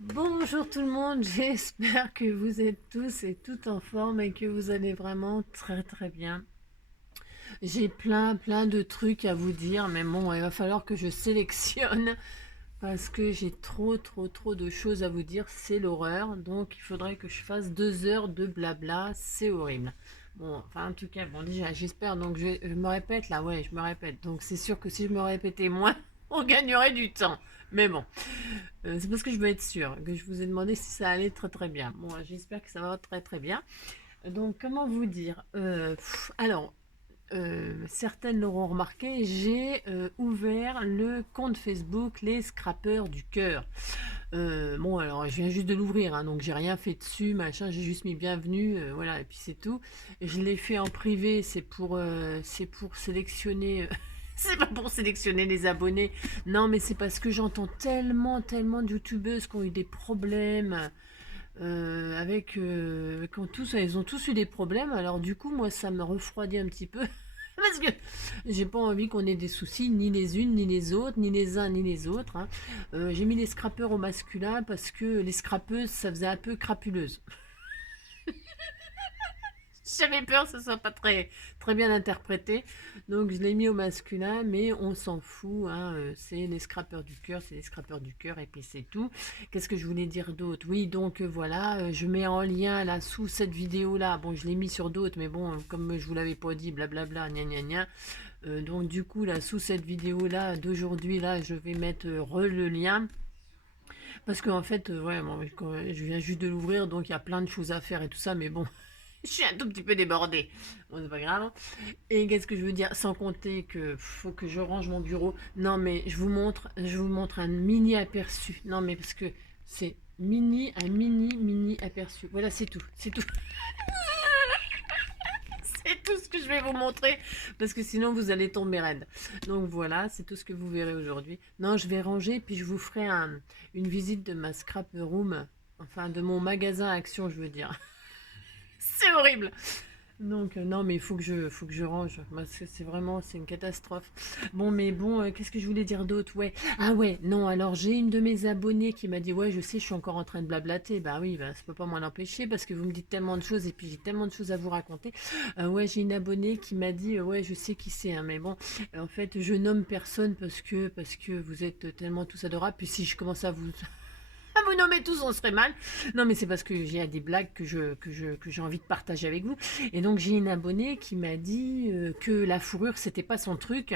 Bonjour tout le monde, j'espère que vous êtes tous et toutes en forme et que vous allez vraiment très très bien. J'ai plein de trucs à vous dire, mais bon, il va falloir que je sélectionne parce que j'ai trop de choses à vous dire, c'est l'horreur. Donc il faudrait que je fasse 2 heures de blabla, c'est horrible. Bon, enfin en tout cas, bon déjà j'espère, donc je me répète là, ouais, je me répète. Donc c'est sûr que si je me répétais moins, on gagnerait du temps. Mais bon. C'est parce que je veux être sûre que je vous ai demandé si ça allait très bien. Bon, j'espère que ça va très bien. Donc, comment vous dire alors, certaines l'auront remarqué, j'ai ouvert le compte Facebook Les Scrappeurs du Cœur. Bon, alors, je viens juste de l'ouvrir, hein, donc j'ai rien fait dessus, machin, j'ai juste mis bienvenue, voilà, et puis c'est tout. Je l'ai fait en privé, c'est pour sélectionner. C'est pas pour sélectionner les abonnés. Non, mais c'est parce que j'entends tellement de youtubeuses qui ont eu des problèmes quand tous, elles ont tous eu des problèmes. Alors du coup, moi, ça me refroidit un petit peu. Parce que j'ai pas envie qu'on ait des soucis, ni les unes, ni les autres, ni les uns, ni les autres, hein. J'ai mis les scrappeurs au masculin parce que les scrappeuses, ça faisait un peu crapuleuse. J'avais peur que ce soit pas très bien interprété. Donc je l'ai mis au masculin, mais on s'en fout, hein. C'est les scrappeurs du cœur, c'est les scrappeurs du cœur, et puis c'est tout. Qu'est-ce que je voulais dire d'autre? Oui, donc voilà, je mets en lien là sous cette vidéo-là. Bon, je l'ai mis sur d'autres, mais bon, comme je vous l'avais pas dit, blablabla, gna gna gna. Donc du coup, là, sous cette vidéo-là d'aujourd'hui, là, je vais mettre le lien. Parce qu'en fait, ouais, bon, je viens juste de l'ouvrir, donc il y a plein de choses à faire et tout ça, mais bon, je suis un tout petit peu débordée. Bon, c'est pas grave. Et qu'est-ce que je veux dire? Sans compter que faut que je range mon bureau. Non, mais je vous montre un mini aperçu. Non, mais parce que c'est un mini aperçu. Voilà, c'est tout. C'est tout. C'est tout ce que je vais vous montrer parce que sinon vous allez tomber raide. Donc voilà, c'est tout ce que vous verrez aujourd'hui. Non, je vais ranger puis je vous ferai une visite de ma scrap room, enfin de mon magasin Action, je veux dire. C'est horrible. Donc non, mais faut que je range. Parce que c'est une catastrophe. Bon, mais bon, qu'est-ce que je voulais dire d'autre? Ouais. Ah ouais, non, alors j'ai une de mes abonnées qui m'a dit, ouais, je sais, je suis encore en train de blablater. Bah oui, bah, ça peut pas m'en empêcher parce que vous me dites tellement de choses et puis j'ai tellement de choses à vous raconter. Ouais, j'ai une abonnée qui m'a dit, ouais, je sais qui c'est, hein, mais bon, en fait, je nomme personne parce que vous êtes tellement tous adorables. Puis si je commence à vous vous nommer tous, on serait mal. Non, mais c'est parce que j'ai des blagues que j'ai envie de partager avec vous. Et donc, j'ai une abonnée qui m'a dit que la fourrure, c'était pas son truc.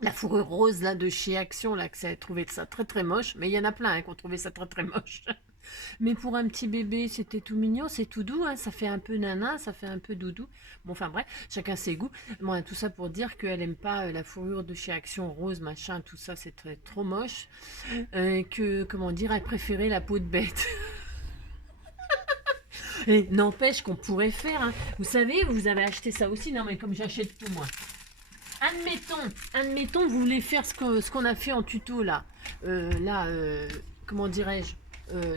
La fourrure rose, là, de chez Action, là, que ça a trouvé ça très moche. Mais il y en a plein hein, qui ont trouvé ça très moche. Mais pour un petit bébé, c'était tout mignon, c'est tout doux, hein, ça fait un peu nana, ça fait un peu doudou. Bon, enfin bref, chacun ses goûts. Bon, tout ça pour dire qu'elle aime pas la fourrure de chez Action rose, machin, tout ça, c'est trop moche. Et que, comment dire, elle préférait la peau de bête. Et n'empêche qu'on pourrait faire, hein. Vous savez, vous avez acheté ça aussi, non mais comme j'achète tout moi. Admettons, vous voulez faire ce qu'on a fait en tuto là. Là, comment dirais-je,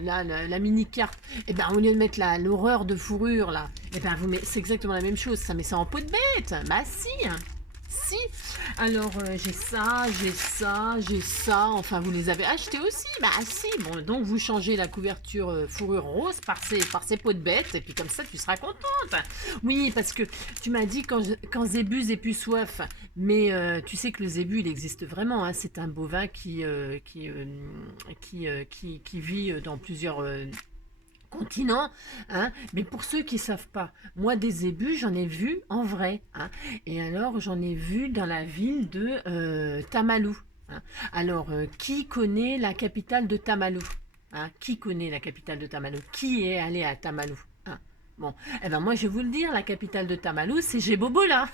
la mini carte, et ben au lieu de mettre l'horreur de fourrure là, et ben c'est exactement la même chose, ça met ça en peau de bête. Bah si, hein. Si. Alors j'ai ça, enfin vous les avez achetés aussi. Bah si. Bon, donc vous changez la couverture fourrure rose par ces peaux de bête et puis comme ça tu seras contente. Oui, parce que tu m'as dit quand Zébus ait plus soif, mais tu sais que le zébu il existe vraiment, hein. C'est un bovin qui vit dans plusieurs continents, hein. Mais pour ceux qui savent pas, moi des zébus j'en ai vu en vrai, hein. Et alors j'en ai vu dans la ville de Tamalou, hein. Alors qui connaît la capitale de Tamalou, hein? Qui connaît la capitale de Tamalou? Qui est allé à Tamalou, hein? Bon, eh ben moi je vais vous le dire, la capitale de Tamalou c'est Gébobola.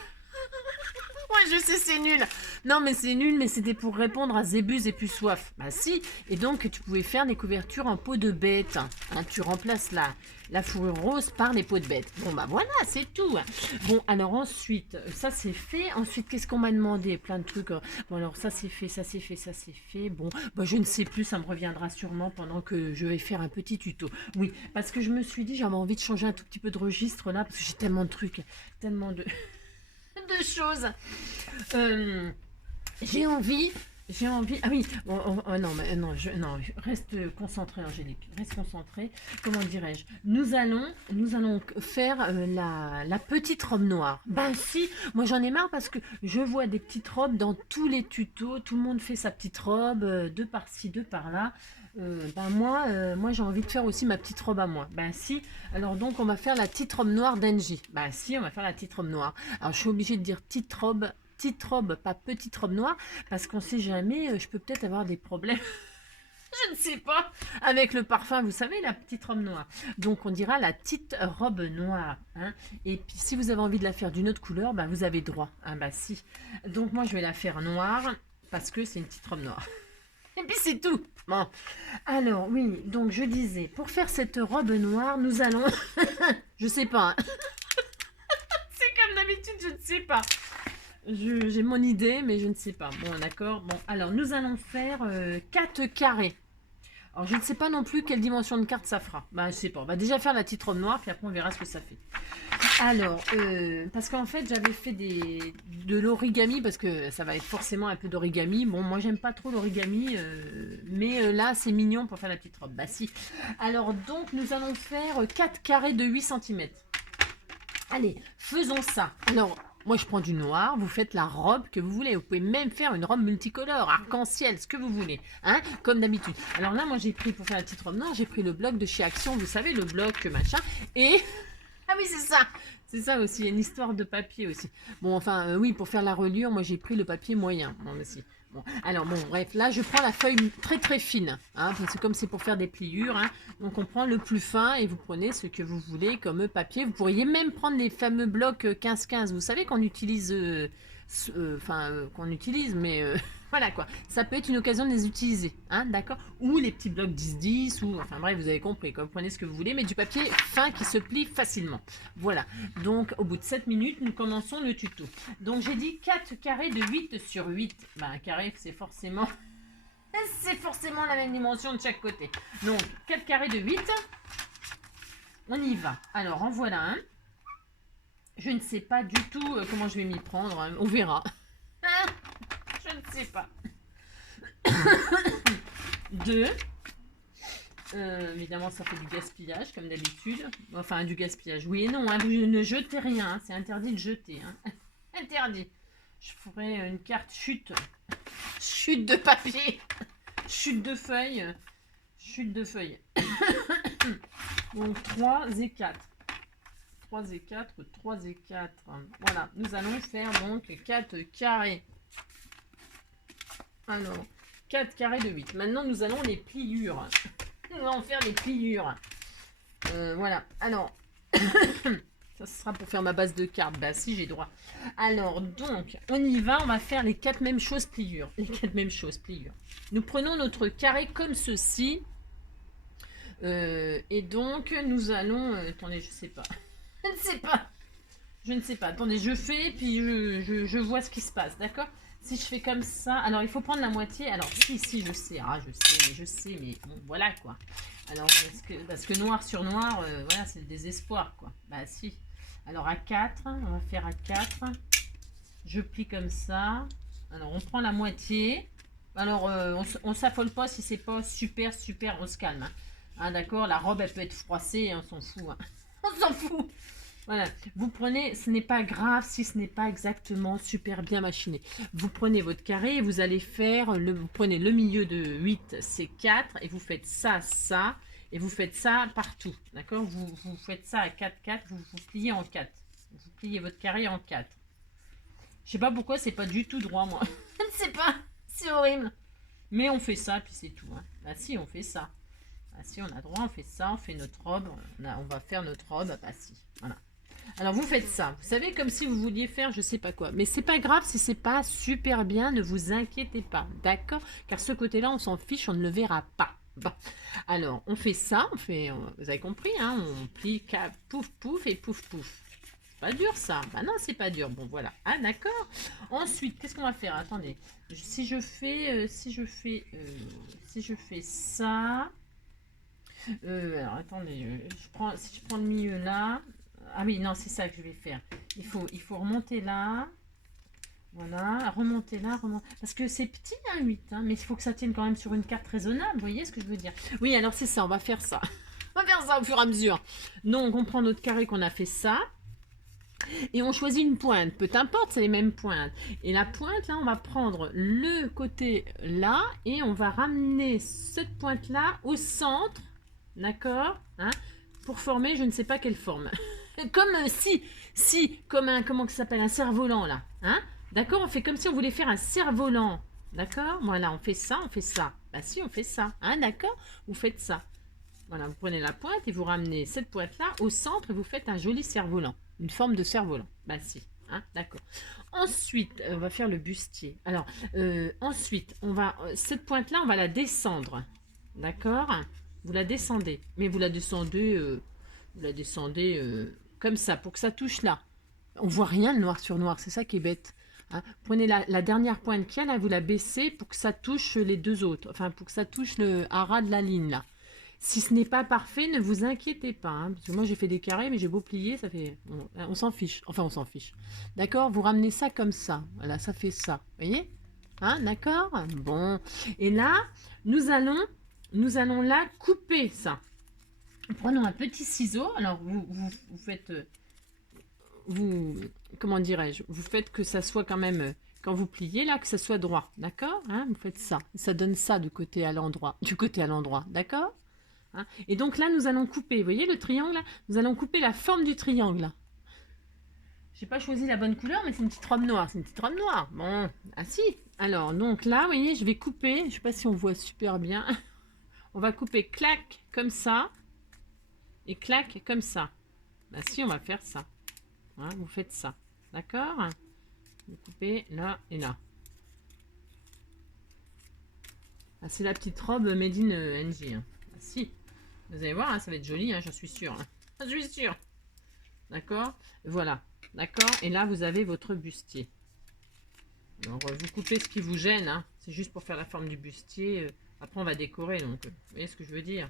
Ouais, je sais, c'est nul. Non, mais c'est nul, mais c'était pour répondre à Zébus et plus soif. Bah si. Et donc, tu pouvais faire des couvertures en peau de bête, hein. Tu remplaces la fourrure rose par les peaux de bête. Bon, bah voilà, c'est tout. Bon, alors ensuite, ça c'est fait. Ensuite, qu'est-ce qu'on m'a demandé? Plein de trucs. Bon, alors ça c'est fait, ça c'est fait, ça c'est fait. Bon, bah je ne sais plus, ça me reviendra sûrement pendant que je vais faire un petit tuto. Oui, parce que je me suis dit, j'avais envie de changer un tout petit peu de registre là, parce que j'ai tellement de trucs, tellement de choses. Euh, j'ai envie. j'ai envie. Ah oui, non, mais non, non, reste concentré, Angélique. Reste concentré. Comment dirais-je? Nous allons faire la petite robe noire. Ben si, moi j'en ai marre parce que je vois des petites robes dans tous les tutos. Tout le monde fait sa petite robe, deux par-ci, deux par-là. Moi j'ai envie de faire aussi ma petite robe à moi. Ben si, alors donc on va faire la petite robe noire d'Angie. Ben si, on va faire la petite robe noire. Alors je suis obligée de dire petite robe, pas petite robe noire, parce qu'on sait jamais, je peux peut-être avoir des problèmes, je ne sais pas, avec le parfum, vous savez, la petite robe noire. Donc on dira la petite robe noire. Hein. Et puis si vous avez envie de la faire d'une autre couleur, ben, vous avez droit. Ah bah si. Donc moi je vais la faire noire, parce que c'est une petite robe noire. Et puis c'est tout. Bon. Alors oui, donc je disais, pour faire cette robe noire, nous allons... je sais pas. Hein. C'est comme d'habitude, je ne sais pas. J'ai mon idée, mais je ne sais pas. Bon, d'accord. Bon, alors nous allons faire 4 carrés. Alors, je ne sais pas non plus quelle dimension de carte ça fera. Bah, je sais pas. On va déjà faire la petite robe noire, puis après on verra ce que ça fait. Alors, parce qu'en fait, j'avais fait de l'origami, parce que ça va être forcément un peu d'origami. Bon, moi, j'aime pas trop l'origami, mais là, c'est mignon pour faire la petite robe. Bah, si. Alors, donc, nous allons faire 4 carrés de 8 cm. Allez, faisons ça. Alors, moi, je prends du noir. Vous faites la robe que vous voulez. Vous pouvez même faire une robe multicolore, arc-en-ciel, ce que vous voulez. Hein, comme d'habitude. Alors là, moi, j'ai pris, pour faire la petite robe noire, j'ai pris le bloc de chez Action. Vous savez, le bloc machin. Et... ah oui, c'est ça. C'est ça aussi. Il y a une histoire de papier aussi. Bon, enfin, oui, pour faire la reliure, moi, j'ai pris le papier moyen. Bon, aussi. Bon, alors bon, bref, là je prends la feuille très très fine, hein, parce que comme c'est pour faire des pliures, hein, donc on prend le plus fin et vous prenez ce que vous voulez comme papier. Vous pourriez même prendre les fameux blocs 15-15, vous savez qu'on utilise, qu'on utilise, mais voilà quoi. Ça peut être une occasion de les utiliser, hein, d'accord. Ou les petits blocs 10-10, ou enfin bref, vous avez compris, quoi. Vous prenez ce que vous voulez, mais du papier fin qui se plie facilement. Voilà, donc au bout de 7 minutes, nous commençons le tuto. Donc j'ai dit 4 carrés de 8 sur 8. Ben, un carré, c'est forcément la même dimension de chaque côté. Donc 4 carrés de 8. On y va. Alors en voilà un. Je ne sais pas du tout comment je vais m'y prendre. Hein. On verra. Je ne sais pas. 2. Évidemment, ça fait du gaspillage, comme d'habitude. Enfin, du gaspillage. Oui et non, hein, vous ne jetez rien. Hein, c'est interdit de jeter. Hein. Interdit. Je ferai une carte chute. Chute de papier. Chute de feuilles. Chute de feuilles. Donc, 3 et 4. 3 et 4, 3 et 4. Voilà, nous allons faire donc 4 carrés. Alors, 4 carrés de 8. Maintenant, nous allons les pliures. Nous allons faire les pliures. Voilà. Alors, ça sera pour faire ma base de cartes. Bah si, j'ai droit. Alors, donc, on y va. On va faire les 4 mêmes choses pliures. Les 4 mêmes choses pliures. Nous prenons notre carré comme ceci. Et donc, nous allons... attendez, je sais pas. Je ne sais pas. Je ne sais pas. Attendez, je fais, puis je vois ce qui se passe, d'accord? Si je fais comme ça, alors il faut prendre la moitié. Alors si, je sais, je sais, mais bon, voilà quoi. Alors parce que noir sur noir, voilà, c'est le désespoir quoi. Bah si. Alors à 4, on va faire à 4. Je plie comme ça. Alors on prend la moitié. Alors on s'affole pas si c'est pas super, on se calme. Hein, d'accord, la robe elle peut être froissée, on s'en fout. Hein. On s'en fout. Voilà, vous prenez, ce n'est pas grave si ce n'est pas exactement super bien machiné. Vous prenez votre carré et vous allez faire, vous prenez le milieu de 8, c'est 4, et vous faites ça, et vous faites ça partout. D'accord, vous faites ça à 4, 4, vous pliez en 4. Vous pliez votre carré en 4. Je sais pas pourquoi c'est pas du tout droit, moi. Je ne sais pas, c'est horrible. Mais on fait ça, puis c'est tout. Hein. Bah si, on fait ça. Bah si, on a droit, on fait ça, on fait notre robe. On va faire notre robe, bah si, voilà. Alors vous faites ça, vous savez, comme si vous vouliez faire je sais pas quoi, mais c'est pas grave si c'est pas super bien, ne vous inquiétez pas, d'accord, car ce côté-là on s'en fiche, on ne le verra pas. Bon, alors on fait ça, vous avez compris, hein, on plie pouf pouf et pouf pouf. C'est pas dur ça, bah non c'est pas dur, bon voilà, ah d'accord. Ensuite qu'est-ce qu'on va faire, attendez, si je fais ça, alors attendez, si je prends le milieu là. Ah oui, non, c'est ça que je vais faire. Il faut remonter là. Voilà, remontez là, remontez. Parce que c'est petit, un 8, hein, mais il faut que ça tienne quand même sur une carte raisonnable. Vous voyez ce que je veux dire? Oui, alors c'est ça, on va faire ça. On va faire ça au fur et à mesure. Donc, on prend notre carré qu'on a fait ça. Et on choisit une pointe. Peu importe, c'est les mêmes pointes. Et la pointe, là, on va prendre le côté là. Et on va ramener cette pointe-là au centre. D'accord, hein, pour former je ne sais pas quelle forme. Comme comme un, comment ça s'appelle, un cerf-volant là. Hein, d'accord, on fait comme si on voulait faire un cerf-volant. D'accord, voilà, on fait ça, on fait ça. Bah si, on fait ça. Hein, d'accord, vous faites ça. Voilà, vous prenez la pointe et vous ramenez cette pointe-là au centre et vous faites un joli cerf-volant. Une forme de cerf-volant. Bah si, hein, d'accord. Ensuite, on va faire le bustier. Alors, ensuite, cette pointe-là, on va la descendre. D'accord? Vous la descendez. Mais vous la descendez comme ça, pour que ça touche là. On voit rien le noir sur noir, c'est ça qui est bête. Hein. Prenez la dernière pointe qu'il y a là, vous la baissez pour que ça touche les deux autres. Enfin, pour que ça touche le ras de la ligne là. Si ce n'est pas parfait, ne vous inquiétez pas. Hein, parce que moi, j'ai fait des carrés, mais j'ai beau plier, ça fait... On s'en fiche. Enfin, on s'en fiche. D'accord? Vous ramenez ça comme ça. Voilà, ça fait ça. Vous voyez? Hein, d'accord? Bon. Et là, nous allons là couper ça. Prenons un petit ciseau. Alors, vous faites... comment dirais-je? Vous faites que ça soit quand même... Quand vous pliez là, que ça soit droit. D'accord? Hein, vous faites ça. Ça donne ça du côté à l'endroit. Du côté à l'endroit. D'accord? Hein, et donc là, nous allons couper, vous voyez le triangle là? Nous allons couper la forme du triangle là. J'ai pas choisi la bonne couleur, mais c'est une petite robe noire. C'est une petite robe noire. Bon, ah si. Alors, donc là, vous voyez, je vais couper. Je sais pas si on voit super bien. On va couper clac comme ça. Et clac comme ça. Bah si, on va faire ça. Hein, vous faites ça. D'accord? Vous coupez là et là. Ah, c'est la petite robe Made in NJ. Hein. Ah si. Vous allez voir, hein, ça va être joli, hein, j'en suis sûre. Hein. Je suis sûre. D'accord? Voilà. D'accord? Et là, vous avez votre bustier. Alors, vous coupez ce qui vous gêne. Hein. C'est juste pour faire la forme du bustier. Après, on va décorer. Donc, vous voyez ce que je veux dire?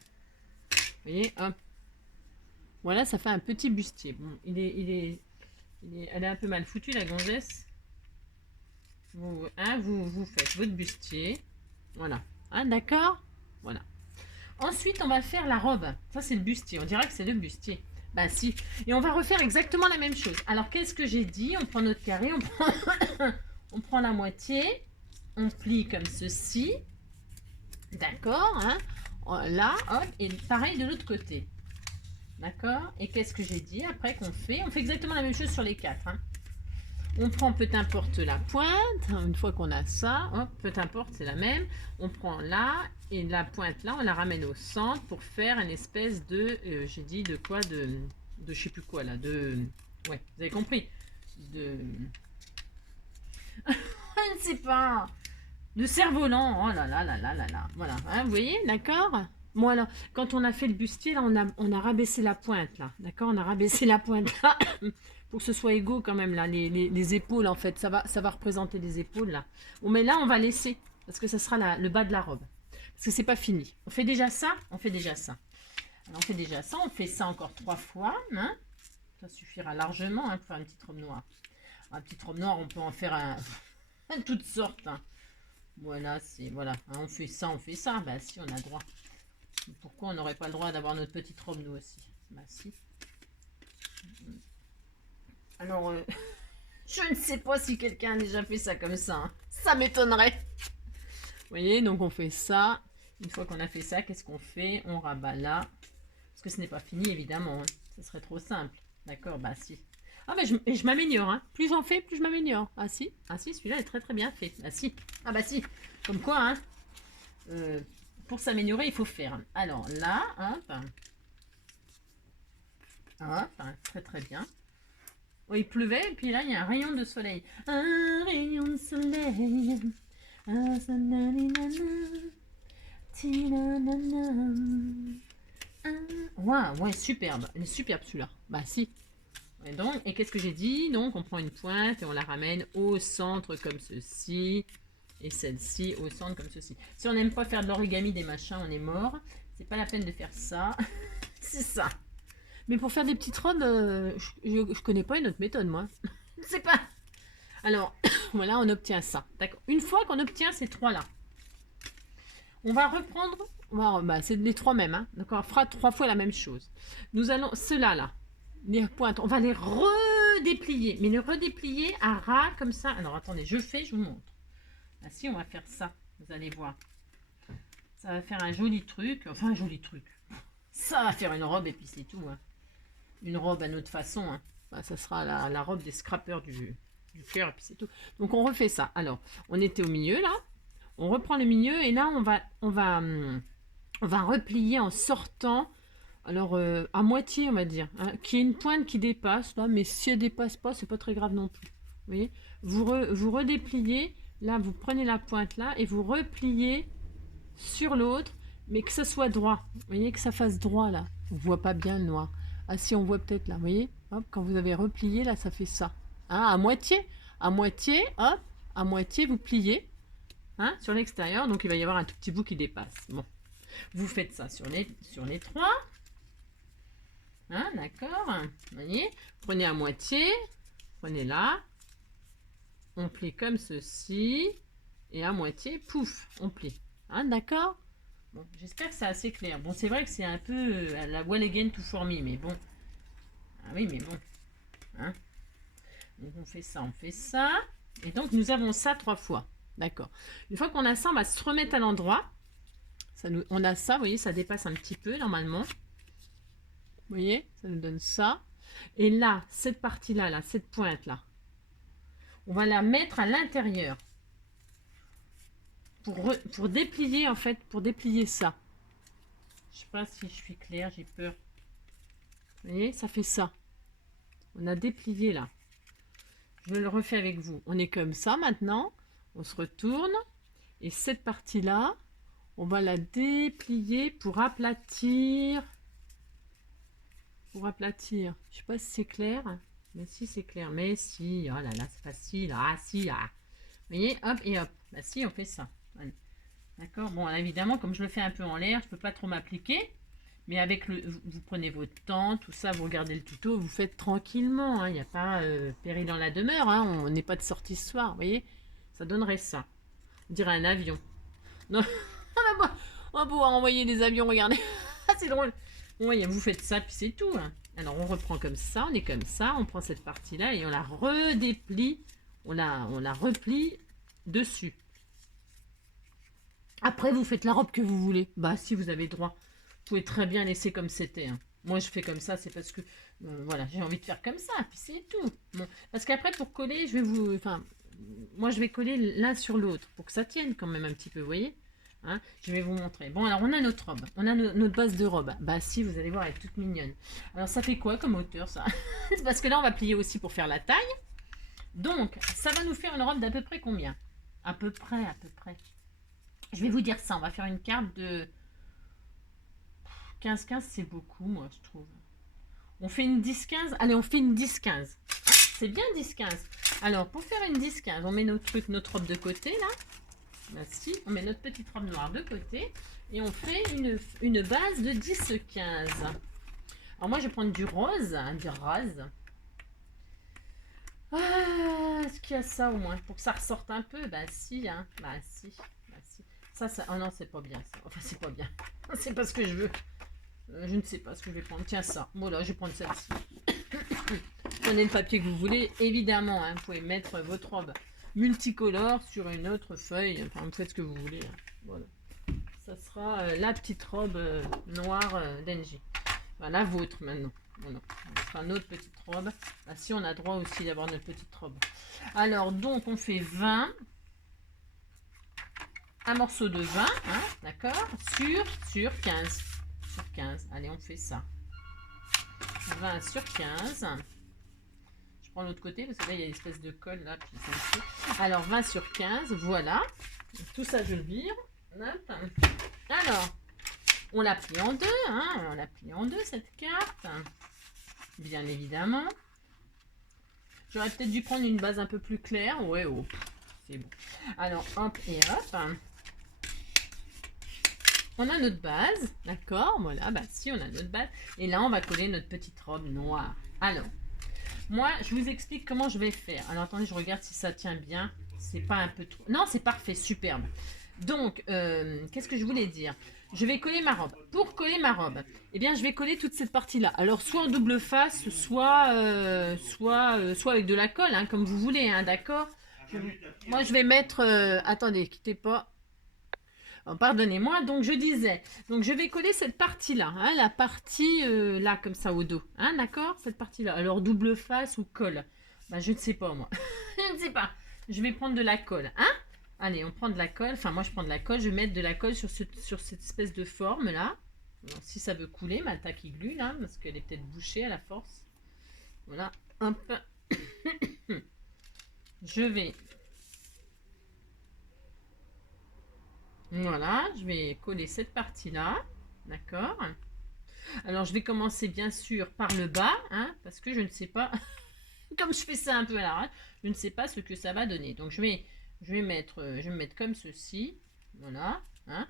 Vous voyez? Hop. Voilà, ça fait un petit bustier. Bon, elle est un peu mal foutue, la gonzesse. Vous faites votre bustier. Voilà. Hein, d'accord? Voilà. Ensuite, on va faire la robe. Ça, c'est le bustier. On dirait que c'est le bustier. Bah si. Et on va refaire exactement la même chose. Alors, qu'est-ce que j'ai dit? On prend notre carré, on prend la moitié, on plie comme ceci. D'accord, hein? Là, hop, et pareil de l'autre côté. D'accord? Et qu'est-ce que j'ai dit après qu'on fait? On fait exactement la même chose sur les quatre. Hein. On prend peu importe la pointe, une fois qu'on a ça, hop, peu importe, c'est la même. On prend là, et la pointe là, on la ramène au centre pour faire une espèce de, j'ai dit de quoi, de je sais plus quoi là, ouais, vous avez compris, je ne sais pas, de cerf-volant, oh là là là là là là, voilà, hein, vous voyez, d'accord? Bon alors, quand on a fait le bustier, là, on a rabaissé la pointe là, d'accord? On a rabaissé la pointe là. Pour que ce soit égaux quand même là, les épaules en fait, ça va représenter les épaules là. Bon mais là on va laisser, parce que ça sera le bas de la robe. Parce que c'est pas fini. On fait déjà ça? On fait déjà ça. Alors on fait déjà ça, on fait ça encore 3 fois. Hein, ça suffira largement hein, pour faire une petite robe noire. Alors, une petite robe noire, on peut en faire toutes sortes. Hein. Voilà, voilà. Hein, on fait ça. Bah si, on a droit. Pourquoi on n'aurait pas le droit d'avoir notre petite robe nous aussi? Bah si. Alors, je ne sais pas si quelqu'un a déjà fait ça comme ça. Hein. Ça m'étonnerait. Vous voyez, donc on fait ça. Une fois qu'on a fait ça, qu'est-ce qu'on fait? On rabat là. Parce que ce n'est pas fini, évidemment. Hein. Ce serait trop simple. D'accord, bah si. Ah bah je m'améliore. Hein. Plus j'en fais, plus je m'améliore. Ah si, celui-là est très très bien fait. Ah si. Ah bah si. Comme quoi, hein. Pour s'améliorer, il faut faire. Alors là, hop. Hop, très très bien. Oh, il pleuvait, et puis là, il y a un rayon de soleil. Un rayon de soleil. Waouh, ouais, superbe. Elle est superbe, celui-là. Bah, si. Et qu'est-ce que j'ai dit? Donc, on prend une pointe et on la ramène au centre comme ceci. Et celle-ci au centre comme ceci. Si on n'aime pas faire de l'origami des machins, on est mort. C'est pas la peine de faire ça. C'est ça. Mais pour faire des petites robes, je connais pas une autre méthode, moi. Je sais pas. Alors, voilà, on obtient ça. D'accord. Une fois qu'on obtient ces trois-là, on va reprendre, bah, c'est les trois mêmes, hein. Donc, on fera 3 fois la même chose. Nous allons, ceux-là, là, les pointes, on va les redéplier, mais les redéplier à ras comme ça. Alors, attendez, je vous montre. Ah, si, on va faire ça, vous allez voir. Ça va faire un joli truc, enfin un joli truc. Ça va faire une robe et puis c'est tout, hein. Une robe à notre façon, hein. Bah, ça sera la robe des scrappers du cœur et puis c'est tout. Donc, on refait ça. Alors, on était au milieu, là. On reprend le milieu et là, on va replier en sortant, alors à moitié, on va dire, hein, qu'il y ait une pointe qui dépasse, là, mais si elle dépasse pas, c'est pas très grave non plus. Vous voyez, vous redépliez, là, vous prenez la pointe là et vous repliez sur l'autre, mais que ça soit droit. Vous voyez, que ça fasse droit là. On voit pas bien le noir. Ah si, on voit peut-être là, vous voyez, hop, quand vous avez replié, là, ça fait ça. Hein, à moitié, hop, à moitié, vous pliez. Hein, sur l'extérieur, donc il va y avoir un tout petit bout qui dépasse. Bon, vous faites ça sur les trois. Hein, d'accord. Vous voyez, prenez à moitié, prenez là, on plie comme ceci, et à moitié, pouf, on plie. Hein, d'accord. Bon, j'espère que c'est assez clair. Bon, c'est vrai que c'est un peu à la One Again to For Me, mais bon. Ah oui, mais bon. Hein. Donc on fait ça, et donc nous avons ça 3 fois. D'accord. Une fois qu'on a ça, on va se remettre à l'endroit. On a ça, vous voyez, ça dépasse un petit peu normalement. Vous voyez, ça nous donne ça. Et là, cette partie-là, là, cette pointe-là, on va la mettre à l'intérieur. Pour déplier, en fait, pour déplier ça. Je ne sais pas si je suis claire, j'ai peur. Vous voyez, ça fait ça. On a déplié là. Je le refais avec vous. On est comme ça maintenant. On se retourne. Et cette partie-là, on va la déplier pour aplatir. Pour aplatir. Je ne sais pas si c'est clair. Mais si, c'est clair. Mais si. Oh là là, c'est facile. Ah si. Ah. Vous voyez, hop et hop. Bah si, on fait ça. D'accord. Bon, là, évidemment, comme je le fais un peu en l'air, je ne peux pas trop m'appliquer. Mais avec vous prenez votre temps, tout ça, vous regardez le tuto, vous faites tranquillement. Il n'y a pas péril dans la demeure. Hein, on n'est pas de sortie ce soir. Vous voyez, ça donnerait ça. On dirait un avion. Non, on va pouvoir envoyer des avions, regardez. C'est drôle. Bon, voyez, vous faites ça, puis c'est tout. Hein. Alors, on reprend comme ça, on est comme ça. On prend cette partie-là et on la redéplie. On la replie dessus. Après, vous faites la robe que vous voulez. Bah, si vous avez droit. Vous pouvez très bien laisser comme c'était. Hein. Moi, je fais comme ça, c'est parce que voilà, j'ai envie de faire comme ça, puis c'est tout. Bon. Parce qu'après, pour coller, moi, je vais coller l'un sur l'autre pour que ça tienne quand même un petit peu, vous voyez. Hein, je vais vous montrer. Bon, alors, on a notre robe. On a notre base de robe. Bah, si, vous allez voir, elle est toute mignonne. Alors, ça fait quoi comme hauteur, ça? Parce que là, on va plier aussi pour faire la taille. Donc, ça va nous faire une robe d'à peu près combien? À peu près. Je vais vous dire ça. On va faire une carte de 15-15, c'est beaucoup, moi, je trouve. On fait une 10-15. Allez, on fait une 10-15. C'est bien 10-15. Alors, pour faire une 10-15, on met notre robe de côté, là. Là, si, on met notre petite robe noire de côté. Et on fait une base de 10-15. Alors, moi, je vais prendre du rose. Du rose. Ah, est-ce qu'il y a ça au moins? Pour que ça ressorte un peu. Bah, si, hein. Bah, si. Ça, oh non, c'est pas bien, ça. Enfin, c'est pas bien. C'est pas ce que je veux. Je ne sais pas ce que je vais prendre. Tiens, ça. Voilà, je vais prendre celle-ci. Prenez le papier que vous voulez. Évidemment, hein, vous pouvez mettre votre robe multicolore sur une autre feuille. Enfin, vous faites ce que vous voulez. Hein. Voilà. Ça sera la petite robe noire d'Engie. Voilà, la vôtre maintenant. Voilà. Ça sera notre petite robe. Ah, si, on a droit aussi d'avoir notre petite robe. Alors, donc, on fait 20. Un morceau de 20, hein, d'accord, sur 15. Sur 15. Allez, on fait ça. 20 sur 15. Je prends l'autre côté parce que là, il y a une espèce de colle là. Puis alors, 20 sur 15, voilà. Tout ça, je le vire. Hop. Alors, on la plie en deux. Hein, on la plie en deux, cette carte. Bien évidemment. J'aurais peut-être dû prendre une base un peu plus claire. Ouais, oh, c'est bon. Alors, hop et hop. On a notre base, d'accord, voilà, bah si on a notre base. Et là, on va coller notre petite robe noire. Alors, Moi, je vous explique comment je vais faire. Alors, attendez, je regarde si ça tient bien. C'est pas un peu trop... Non, c'est parfait, superbe. Donc, qu'est-ce que je voulais dire? Je vais coller ma robe. Pour coller ma robe, eh bien, je vais coller toute cette partie-là. Alors, soit en double face, soit avec de la colle, hein, comme vous voulez, hein, d'accord? Moi, je vais mettre... attendez, quittez pas. Oh, pardonnez-moi, donc je disais, donc je vais coller cette partie-là, hein, la partie là, comme ça, au dos, hein, d'accord? Cette partie-là. Alors, double face ou colle? Bah, je ne sais pas, moi. Je ne sais pas. Je vais prendre de la colle, hein? Allez, on prend de la colle. Enfin, moi, je prends de la colle. Je vais mettre de la colle sur cette espèce de forme-là. Alors, si ça veut couler, ma taque glue, là, parce qu'elle est peut-être bouchée à la force. Voilà, hop. Je vais... Voilà, je vais coller cette partie-là. D'accord? Alors, je vais commencer, bien sûr, par le bas, hein, parce que je ne sais pas... Comme je fais ça un peu à l'arrache, je ne sais pas ce que ça va donner. Donc, je vais me mettre comme ceci. Voilà, hein.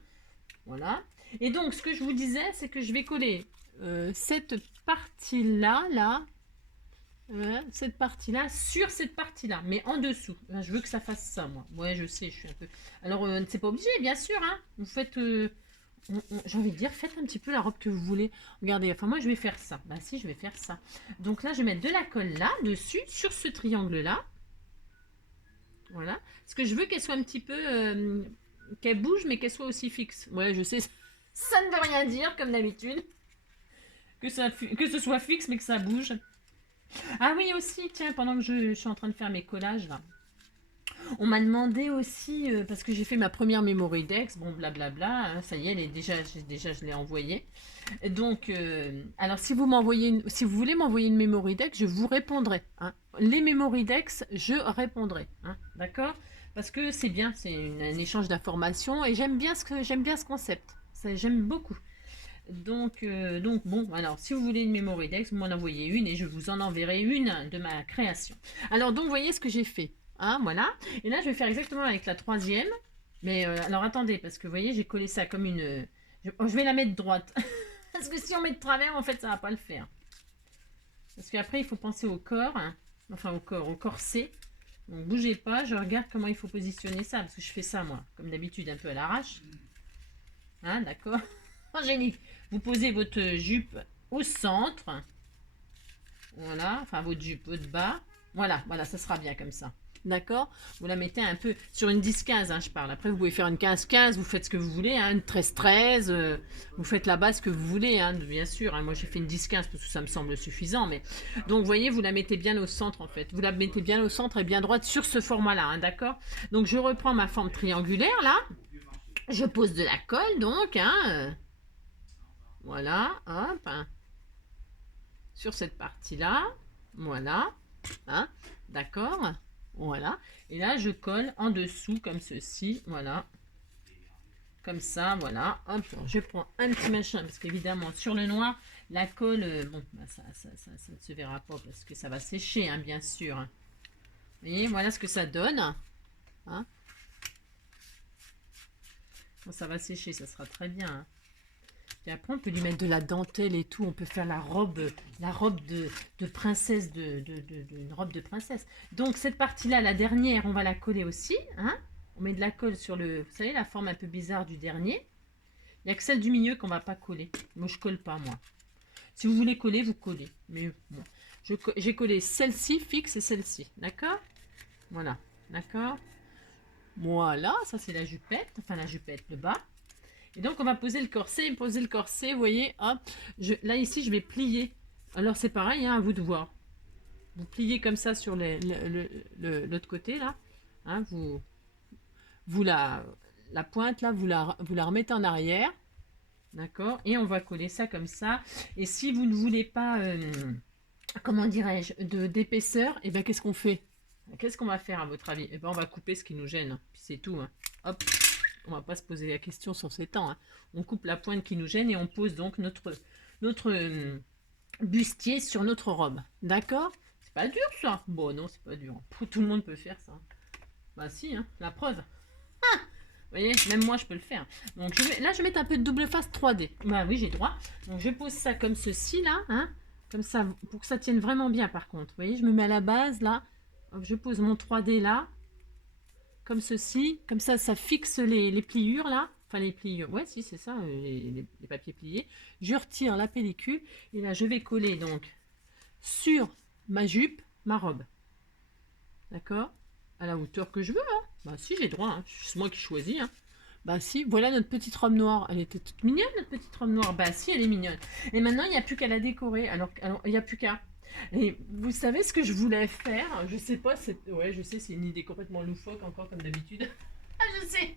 Voilà. Et donc, ce que je vous disais, c'est que je vais coller cette partie-là, cette partie-là, sur cette partie-là, mais en dessous. Enfin, je veux que ça fasse ça, moi. Ouais, je sais, je suis un peu... Alors, c'est pas obligé, bien sûr, hein. Vous faites... j'ai envie de dire, faites un petit peu la robe que vous voulez. Regardez, enfin, moi, je vais faire ça. Bah si, je vais faire ça. Donc là, je vais mettre de la colle là, dessus, sur ce triangle-là. Voilà. Parce que je veux qu'elle soit un petit peu... qu'elle bouge, mais qu'elle soit aussi fixe. Ouais, je sais, ça ne veut rien dire, comme d'habitude. Que ce soit fixe, mais que ça bouge. Ah oui, aussi, tiens, pendant que je suis en train de faire mes collages, là. On m'a demandé aussi, parce que j'ai fait ma première Memory Dex, bon, blablabla, hein, ça y est, elle est déjà je l'ai envoyée. Donc, alors si si vous voulez m'envoyer une Memory Dex, je vous répondrai. Hein. Les Memory Dex, je répondrai. Hein, d'accord? Parce que c'est bien, c'est un échange d'informations et j'aime bien ce concept. J'aime beaucoup. Donc bon, alors si vous voulez une Memory Dex, vous m'en envoyez une et je vous en enverrai une de ma création. Alors donc, vous voyez ce que j'ai fait. Hein, voilà. Et là, je vais faire exactement avec la troisième. Mais alors attendez, parce que vous voyez, j'ai collé ça comme une... je vais la mettre droite. Parce que si on met de travers, en fait, ça va pas le faire. Parce qu'après, il faut penser au corps. Hein. Enfin, au corset. Donc, bougez pas. Je regarde comment il faut positionner ça. Parce que je fais ça, moi, comme d'habitude, un peu à l'arrache. Hein, d'accord. Angélique, vous posez votre jupe au centre. Voilà. Enfin, votre jupe au bas. Voilà, voilà, ça sera bien comme ça. D'accord? Vous la mettez un peu sur une 10-15, hein, je parle. Après, vous pouvez faire une 15-15, vous faites ce que vous voulez, hein, une 13-13, vous faites la base que vous voulez, hein, bien sûr. Hein, moi, j'ai fait une 10-15 parce que ça me semble suffisant. Mais donc, vous voyez, vous la mettez bien au centre, en fait. Vous la mettez bien au centre et bien droite sur ce format-là, hein, d'accord? Donc, je reprends ma forme triangulaire, là. Je pose de la colle, donc, hein. Voilà, hop. Hein, sur cette partie-là. Voilà. Hein, d'accord? Voilà. Et là, je colle en dessous comme ceci. Voilà. Comme ça, voilà. Hop, je prends un petit machin. Parce qu'évidemment, sur le noir, la colle, bon, bah, ça ne se verra pas parce que ça va sécher, hein, bien sûr. Vous voyez, voilà ce que ça donne. Hein. Bon, ça va sécher, ça sera très bien. Hein. Et après, on peut lui mettre de la dentelle et tout. On peut faire la robe de princesse, une robe de princesse. Donc, cette partie-là, la dernière, on va la coller aussi. Hein, on met de la colle sur le... Vous savez, la forme un peu bizarre du dernier. Il n'y a que celle du milieu qu'on ne va pas coller. Moi, je colle pas, moi. Si vous voulez coller, vous collez. Mais bon, j'ai collé celle-ci fixe et celle-ci. D'accord? Voilà. D'accord? Voilà, ça c'est la jupette. Enfin, la jupette, le bas. Et donc, on va poser le corset. Vous voyez, hop. Là, ici, je vais plier. Alors, c'est pareil, hein, à vous de voir. Vous pliez comme ça sur l'autre côté, là. Hein, la pointe, là, vous la remettez en arrière. D'accord? Et on va coller ça comme ça. Et si vous ne voulez pas, comment dirais-je, d'épaisseur, et bien, qu'est-ce qu'on fait? Qu'est-ce qu'on va faire, à votre avis? Eh bien, on va couper ce qui nous gêne. Puis c'est tout. Hein. Hop. On va pas se poser la question sur ces temps. Hein. On coupe la pointe qui nous gêne et on pose donc notre bustier sur notre robe. D'accord? C'est pas dur ça? Bon, non, c'est pas dur. Tout le monde peut faire ça. Bah si, hein, la preuve. Ah, vous voyez, même moi je peux le faire. Donc là, je vais mettre un peu de double face 3D. Bah oui, j'ai droit. Donc je pose ça comme ceci là. Hein. Comme ça, pour que ça tienne vraiment bien par contre. Vous voyez, je me mets à la base là. Hop, je pose mon 3D là. Comme ceci. Comme ça fixe les pliures là. Enfin, les pliures. Ouais, si, c'est ça, les papiers pliés. Je retire la pellicule. Et là, je vais coller donc sur ma jupe, ma robe. D'accord? À la hauteur que je veux. Hein. Bah si, j'ai droit. Hein. C'est moi qui choisis. Hein. Bah si, voilà notre petite robe noire. Elle était toute mignonne, notre petite robe noire. Bah si, elle est mignonne. Et maintenant, il n'y a plus qu'à la décorer. Alors il n'y a plus qu'à. Et vous savez ce que je voulais faire? Je sais pas, ouais, je sais, c'est une idée complètement loufoque encore comme d'habitude. Ah, je sais.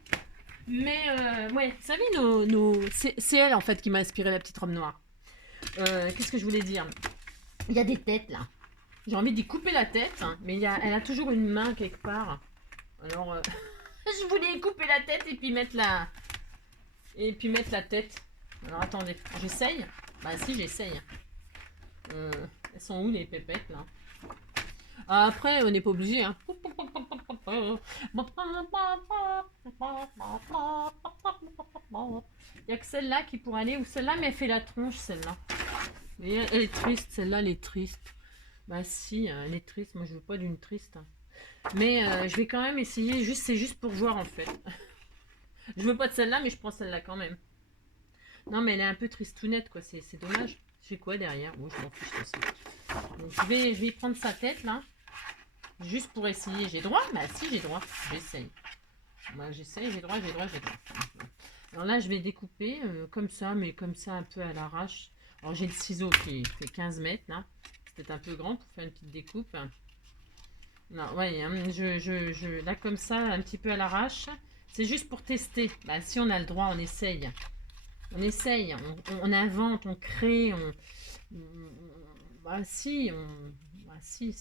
Mais ouais, vous savez, c'est elle en fait qui m'a inspiré la petite robe noire. Qu'est-ce que je voulais dire? Il y a des têtes là. J'ai envie d'y couper la tête, hein, mais elle a toujours une main quelque part. Alors, je voulais y couper la tête et puis mettre la tête. Alors attendez, j'essaye. Bah si, j'essaye. Elles sont où les pépettes là? Après, on n'est pas obligé. Hein. Il n'y a que celle-là qui pourrait aller, ou celle-là, mais elle fait la tronche, celle-là. Elle est triste, celle-là, elle est triste. Bah si, elle est triste. Moi, je veux pas d'une triste. Mais je vais quand même essayer. C'est juste pour voir en fait. Je veux pas de celle-là, mais je prends celle-là quand même. Non, mais elle est un peu tristounette, quoi. C'est dommage. Je fais quoi derrière? Moi, je m'en fiche de ça. Donc, je vais y prendre sa tête là. Juste pour essayer. J'ai droit? Bah si, j'ai droit. J'essaye. Moi, j'essaye, j'ai droit. Alors là, je vais découper comme ça, mais comme ça, un peu à l'arrache. Alors, j'ai le ciseau qui fait 15 mètres là. C'est peut-être un peu grand pour faire une petite découpe. Non, ouais, hein, là comme ça, un petit peu à l'arrache. C'est juste pour tester. Bah, si on a le droit, on essaye. On essaye, on invente, on crée, bah si, bah si.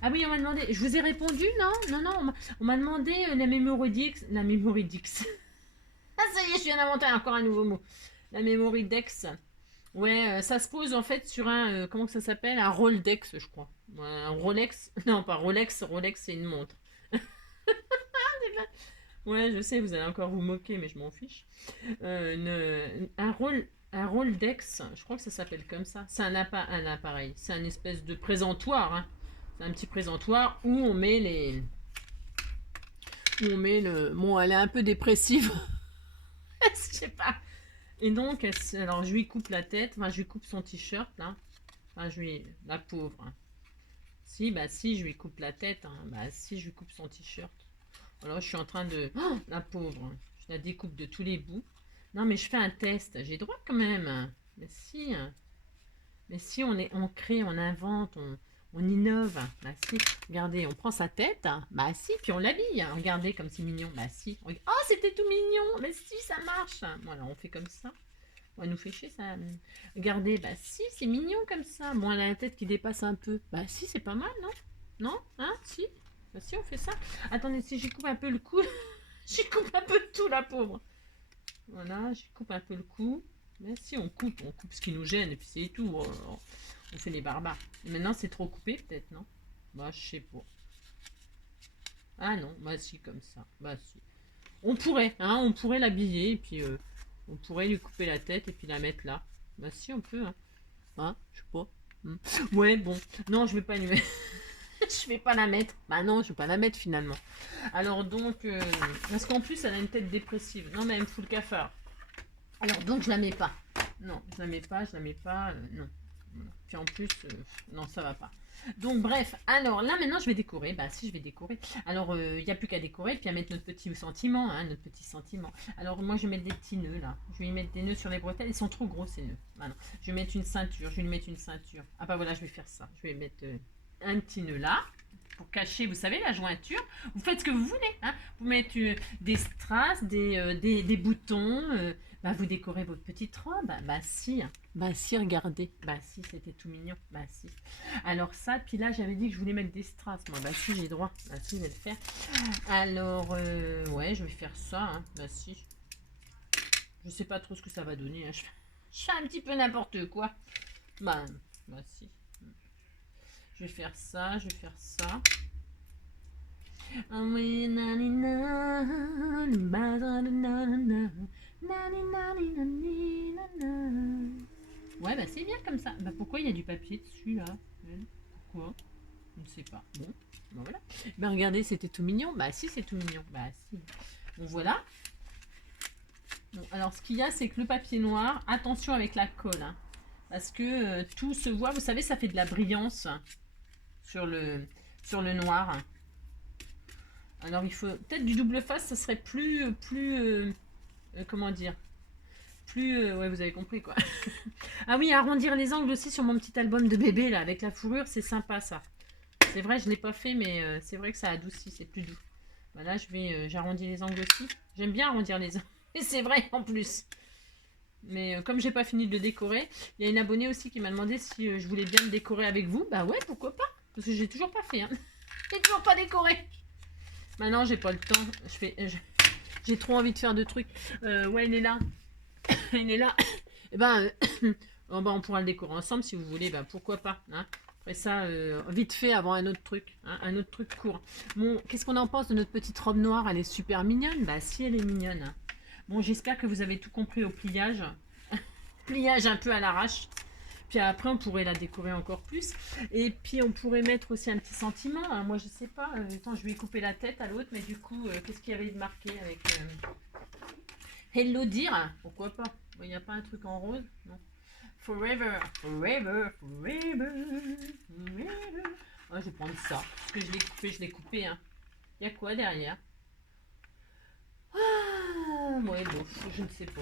Ah oui, on m'a demandé, je vous ai répondu, non, on m'a demandé la mémoridix, Ah ça y est, je viens d'inventer encore un nouveau mot. La mémoridex. Ouais, ça se pose en fait sur un, comment que ça s'appelle? Un Rolex, je crois. Ouais, un Rolex. Non, pas Rolex. Rolex, c'est une montre. Ouais, je sais, vous allez encore vous moquer, mais je m'en fiche. Un Rolex, je crois que ça s'appelle comme ça. C'est un appareil. C'est un espèce de présentoir. Hein. C'est un petit présentoir où on met les. Où on met le. Bon, elle est un peu dépressive. Je sais pas. Et donc, alors je lui coupe la tête. Enfin, je lui coupe son t-shirt là. Enfin, la pauvre. Hein. Si, je lui coupe la tête. Hein. Bah, si, je lui coupe son t-shirt. Alors, je suis en train de. Oh, la pauvre. Hein. Je la découpe de tous les bouts. Non, mais je fais un test. J'ai droit quand même. Mais si. Mais si, on crée, on invente, on innove. Bah, si. Regardez, on prend sa tête. Bah, si, puis on l'habille. Regardez comme c'est mignon. Bah, si. Oh, c'était tout mignon. Mais si, ça marche. Voilà, on fait comme ça. On nous fait chier ça. Regardez, bah si, c'est mignon comme ça. Bon, elle a la tête qui dépasse un peu. Bah si, c'est pas mal, non? Non? Hein? Si? Bah si, on fait ça. Attendez, si j'y coupe un peu le cou. J'y coupe un peu de tout, la pauvre. Voilà, j'y coupe un peu le cou. Mais si, on coupe ce qui nous gêne, et puis c'est tout. On fait les barbares. Et maintenant, c'est trop coupé, peut-être, non? Bah, je sais pas. Ah non, bah si, comme ça. Bah si. On pourrait l'habiller, et puis... on pourrait lui couper la tête et puis la mettre là. Bah si, on peut. Hein, je sais pas. Ouais, bon. Non, je vais pas lui mettre. Je vais pas la mettre. Bah non, je vais pas la mettre finalement. Alors donc, parce qu'en plus, elle a une tête dépressive. Non, mais elle me fout le cafard. Alors donc, je la mets pas. Non, je la mets pas, non. Puis en plus, non, ça va pas. Donc bref, alors là maintenant je vais décorer. Bah si, je vais décorer. Alors il n'y a plus qu'à décorer, puis à mettre notre petit sentiment, hein, notre petit sentiment. Alors moi je vais mettre des petits nœuds là. Je vais y mettre des nœuds sur les bretelles. Ils sont trop gros ces nœuds. Ah, non. Je vais mettre une ceinture. Je vais lui mettre une ceinture. Ah bah voilà, je vais faire ça. Je vais mettre un petit nœud là pour cacher, vous savez, la jointure. Vous faites ce que vous voulez. Hein. Vous mettez des strass, des boutons. Bah, vous décorez votre petite robe. Bah si. Bah si, regardez. Bah si, c'était tout mignon. Bah si. Alors ça, puis là, j'avais dit que je voulais mettre des strass. Moi, bah si, j'ai droit. Bah si, je vais le faire. Alors, ouais, je vais faire ça. Hein. Bah si. Je sais pas trop ce que ça va donner. Hein. Je fais un petit peu n'importe quoi. Bah si. Je vais faire ça, je vais faire ça. Ah oui, nanina, nanina, nanina. Ouais, bah c'est bien comme ça. Bah pourquoi il y a du papier dessus là? Pourquoi? Je ne sais pas. Bon, bah voilà. Bah regardez, c'était tout mignon. Bah si, c'est tout mignon. Bah si. Bon voilà. Bon, alors ce qu'il y a, c'est que le papier noir, attention avec la colle. Hein, parce que tout se voit. Vous savez, ça fait de la brillance sur le noir. Alors il faut peut-être du double face, ça serait plus comment dire, plus ouais, vous avez compris quoi. Ah oui, arrondir les angles aussi sur mon petit album de bébé là avec la fourrure, c'est sympa ça. C'est vrai, je l'ai pas fait, mais c'est vrai que ça adoucit, c'est plus doux. Voilà, j'arrondis les angles aussi. J'aime bien arrondir les angles. Et c'est vrai en plus. Mais comme j'ai pas fini de le décorer, il y a une abonnée aussi qui m'a demandé si je voulais bien le décorer avec vous. Bah ouais, pourquoi pas? Parce que j'ai toujours pas fait. Hein. J'ai toujours pas décoré. Maintenant, j'ai pas le temps. J'ai trop envie de faire de trucs. Ouais, il est là. Il est là. Et ben, on pourra le décorer ensemble si vous voulez. Ben, pourquoi pas. Hein. Après ça, vite fait avant un autre truc. Hein, un autre truc court. Bon, qu'est-ce qu'on en pense de notre petite robe noire? Elle est super mignonne. Bah, si, elle est mignonne. Bon, j'espère que vous avez tout compris au pliage. Pliage un peu à l'arrache. Puis après, on pourrait la décorer encore plus. Et puis, on pourrait mettre aussi un petit sentiment. Hein. Moi, je sais pas. Attends, je vais couper la tête à l'autre. Mais du coup, qu'est-ce qu'il y avait de marqué avec Hello Dear? Pourquoi pas? Il n'y a pas un truc en rose? Non. Forever, forever, forever, forever. Oh, je vais prendre ça. Parce que je l'ai coupé. Hein. Il y a quoi derrière? Ah, ouais, bon, je ne sais pas.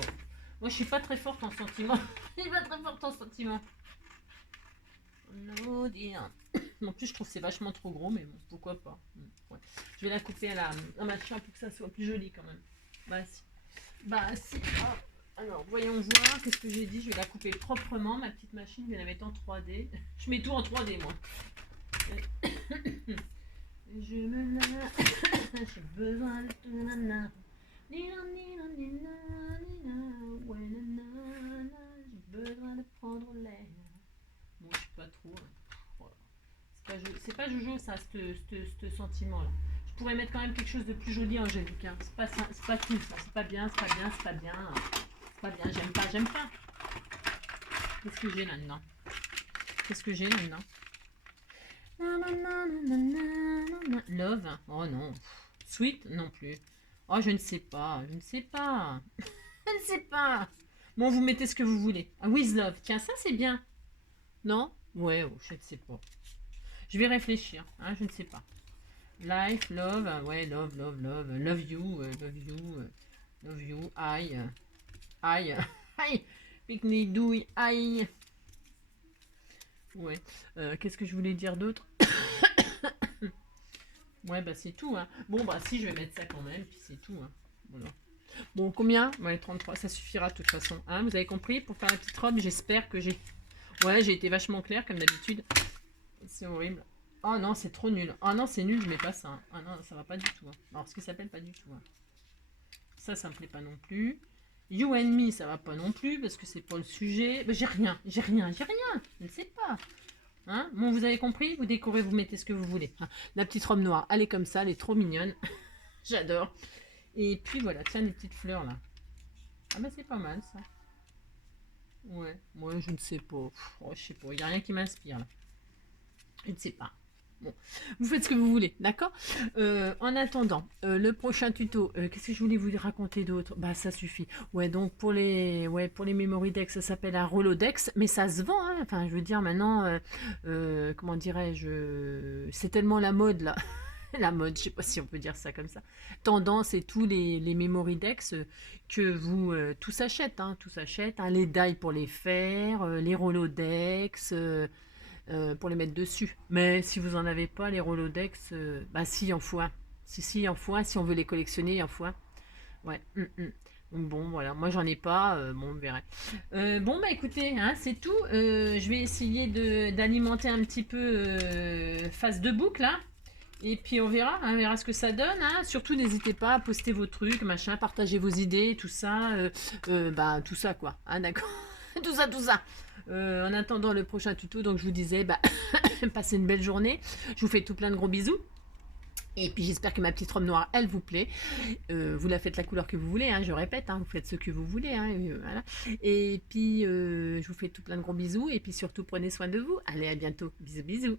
Moi, je suis pas très forte en sentiment. Je suis pas très forte en sentiment. No dear. En plus, je trouve que c'est vachement trop gros, mais bon, pourquoi pas. Ouais. Je vais la couper à machin pour que ça soit plus joli quand même. Bah si. Bah si. Oh. Alors, voyons voir. Qu'est-ce que j'ai dit? Je vais la couper proprement. Ma petite machine, je vais la mettre en 3D. Je mets tout en 3D, moi. Je me lave. J'ai besoin de tout nana. Nina, nina, nina, nina. Ouais, nana, nana. J'ai besoin de prendre l'air. Bon, je suis pas trop. Voilà. C'est pas Jojo, ça, ce sentiment-là. Je pourrais mettre quand même quelque chose de plus joli, Angélique. Hein. C'est pas tout, ça. C'est pas bien, c'est pas bien, c'est pas bien. C'est pas bien, j'aime pas. Qu'est-ce que j'ai là-dedans? Qu'est-ce que j'ai là-dedans? Love? Oh non. Sweet? Non plus. Oh, je ne sais pas. Je ne sais pas. Je ne sais pas. Bon, vous mettez ce que vous voulez. Ah, with love. Tiens, ça c'est bien. Non? Ouais, oh, je ne sais pas. Je vais réfléchir. Hein, je ne sais pas. Life, love. Ouais, love, love, love. Love you. Love you. Love you. I. I. Pick me do. I. Ouais. Qu'est-ce que je voulais dire d'autre? Ouais, bah c'est tout. Hein. Bon, bah si, je vais mettre ça quand même, puis c'est tout. Hein. Voilà. Bon, combien? Ouais, 33, ça suffira de toute façon. Hein, vous avez compris? Pour faire la petite robe, j'espère que j'ai... Ouais, j'ai été vachement claire, comme d'habitude. C'est horrible. Oh non, c'est trop nul. Oh non, c'est nul, je mets pas ça. Hein. Ah non, ça va pas du tout. Hein. Alors, ce qui s'appelle pas du tout. Hein. Ça me plaît pas non plus. You and me, ça va pas non plus, parce que c'est pas le sujet. Bah, j'ai rien. Je ne sais pas. Hein, bon, vous avez compris? Vous décorez, vous mettez ce que vous voulez. Hein. La petite robe noire, elle est comme ça, elle est trop mignonne. J'adore. Et puis voilà, tiens, les petites fleurs là. Ah bah c'est pas mal ça. Ouais, moi je ne sais pas. Oh, je sais pas, il n'y a rien qui m'inspire là. Je ne sais pas. Bon, vous faites ce que vous voulez, d'accord? En attendant, le prochain tuto, qu'est-ce que je voulais vous raconter d'autre? Bah ça suffit. Ouais, donc pour les memory decks, ça s'appelle un Rolodex, mais ça se vend, hein. Enfin, je veux dire maintenant, comment dirais-je, c'est tellement la mode là. La mode, je sais pas si on peut dire ça comme ça. Tendance et tous les memory decks que vous tout s'achète, hein, tout s'achète. Hein, les die pour les faire, les Rolodex. Pour les mettre dessus. Mais si vous en avez pas, les Rolodex, bah si, il en faut un. Si, il en faut un. Si on veut les collectionner, il en faut un. Ouais. Donc bon, voilà. Moi, j'en ai pas. Bon, on verra. Bon, bah écoutez, hein, c'est tout. Je vais essayer d'alimenter un petit peu phase de boucle, là. Et puis on verra, hein, on verra ce que ça donne. Hein. Surtout, n'hésitez pas à poster vos trucs, machin, partager vos idées, tout ça. Bah, tout ça, quoi. Hein, d'accord. tout ça. En attendant le prochain tuto, donc je vous disais, bah, passez une belle journée. Je vous fais tout plein de gros bisous. Et puis j'espère que ma petite robe noire, elle vous plaît. Vous la faites la couleur que vous voulez, hein, je répète, hein, vous faites ce que vous voulez. Hein, voilà. Et puis je vous fais tout plein de gros bisous. Et puis surtout, prenez soin de vous. Allez, à bientôt. Bisous, bisous.